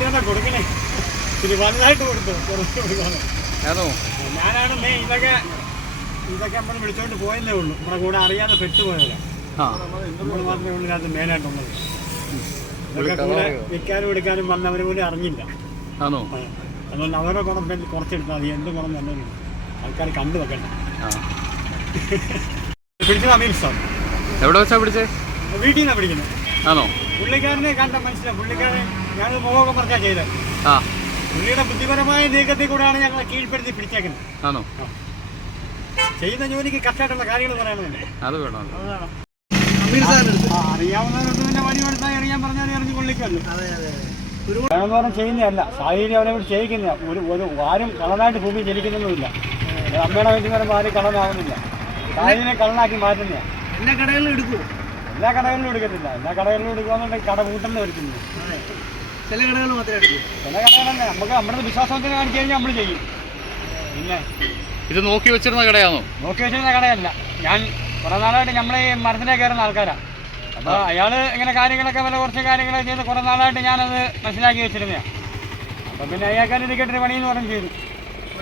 വേണ്ടി വന്നാ കൊടുക്കണേ. ഇത്തിരി വലുതായിട്ട് കൊടുത്തു. കുറച്ച് കൊടുക്കാതെ ആണോ ഞാനാണ് മേ ഇതൊക്കെ ഇതൊക്കെ നമ്മൾ വിളിച്ചോണ്ട് ഉള്ളൂ. നമ്മുടെ കൂടെ അറിയാതെ പെട്ടുപോയതല്ല ആ. നമ്മൾ മാത്രമേ ഉള്ളൂ ഇതിനകത്ത് മെയിനായിട്ടുള്ളത് ഇതൊക്കെ കൂടെ വിൽക്കാനും എടുക്കാനും വന്നവർ പോലും അറിഞ്ഞില്ല. ആണോ? ആ. അതുകൊണ്ട് അവരുടെ ഗുണം പിന്നെ കുറച്ചെടുത്താൽ മതി. എന്ത് ഗുണം തന്നെ ആൾക്കാർ കണ്ടു വെക്കണ്ട. പിടിച്ചത് സാർ? എവിടെ വെച്ചാ പിടിച്ചേ? വീട്ടിൽ നിന്നാണ് പിടിക്കുന്നത്. ആണോ? പുള്ളിക്കാരനെ കണ്ട മനസ്സിലായി പുള്ളിക്കാരൻ ഞാൻ മുഖമൊക്കെ പറഞ്ഞാൽ ചെയ്തത് ആ. പുള്ളിയുടെ ബുദ്ധിപരമായ നീക്കത്തിൽ കൂടെയാണ് ഞങ്ങളെ കീഴ്പ്പെടുത്തി പിടിച്ചേക്കുന്നത്. ആണോ? ചെയ്യുന്ന ജോലിക്ക് കറക്റ്റായിട്ടുള്ള കാര്യങ്ങൾ പറയണമല്ലോ അത് വേണം അറിയാവുന്നവരോട് പിന്നെ വഴി കൊടുത്താൽ അറിയാൻ പറഞ്ഞാൽ അറിഞ്ഞു കൊള്ളിക്കല്ലോ വേണമെന്ന് പറഞ്ഞാൽ ചെയ്യുന്നതല്ല. സാഹചര്യം അവരെ കൂടി ചെയ്യിക്കുന്ന ഒരു ഒരു ആരും കളനായിട്ട് ഭൂമി ജനിക്കുന്നൊന്നുമില്ല. അമ്മയുടെ വീട്ടിൽ വരുമ്പോൾ ആരും കളനാവുന്നില്ല സാഹചര്യം കളനാക്കി മാറ്റുന്ന എല്ലാ കടകളിലും എടുക്കുമോ എല്ലാ കടകളിലും എടുക്കത്തില്ല. എല്ലാ കടകളിലും എടുക്കുമെന്നുണ്ടെങ്കിൽ കട കൂട്ടുന്ന വരുത്തുന്നു ചില കടകൾ മാത്രമേ ചില കടകളല്ല നമുക്ക് നമ്മുടെ വിശ്വാസത്തിന് കാണിച്ചു കഴിഞ്ഞാൽ നമ്മൾ ചെയ്യും. പിന്നെ ഇത് നോക്കി വെച്ചിരുന്ന കടയാണോ നോക്കി വെച്ചിരുന്ന കടയല്ല. ഞാൻ കുറേ നാളായിട്ട് നമ്മൾ ഈ മരത്തിനെ കയറുന്ന ആൾക്കാരാണ് അപ്പോൾ അയാൾ ഇങ്ങനെ കാര്യങ്ങളൊക്കെ വില കുറച്ച് കാര്യങ്ങളൊക്കെ ചെയ്ത് കുറേ നാളായിട്ട് ഞാനത് മനസ്സിലാക്കി വെച്ചിരുന്നതാണ് അപ്പോൾ പിന്നെ അയാൾക്കാർ ഇത് കേട്ടൊരു പണിയെന്ന് പറഞ്ഞ് ചെയ്തു.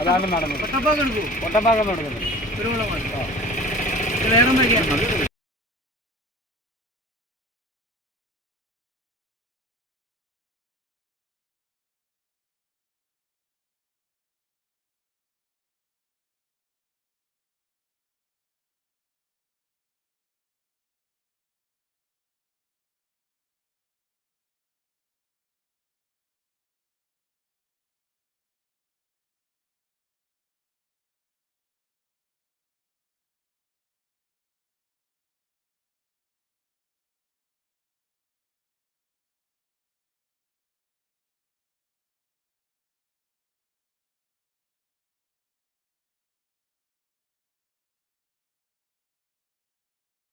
അതാണ് നടന്നത്. ഒട്ടപ്പാകം നടക്കുന്നത്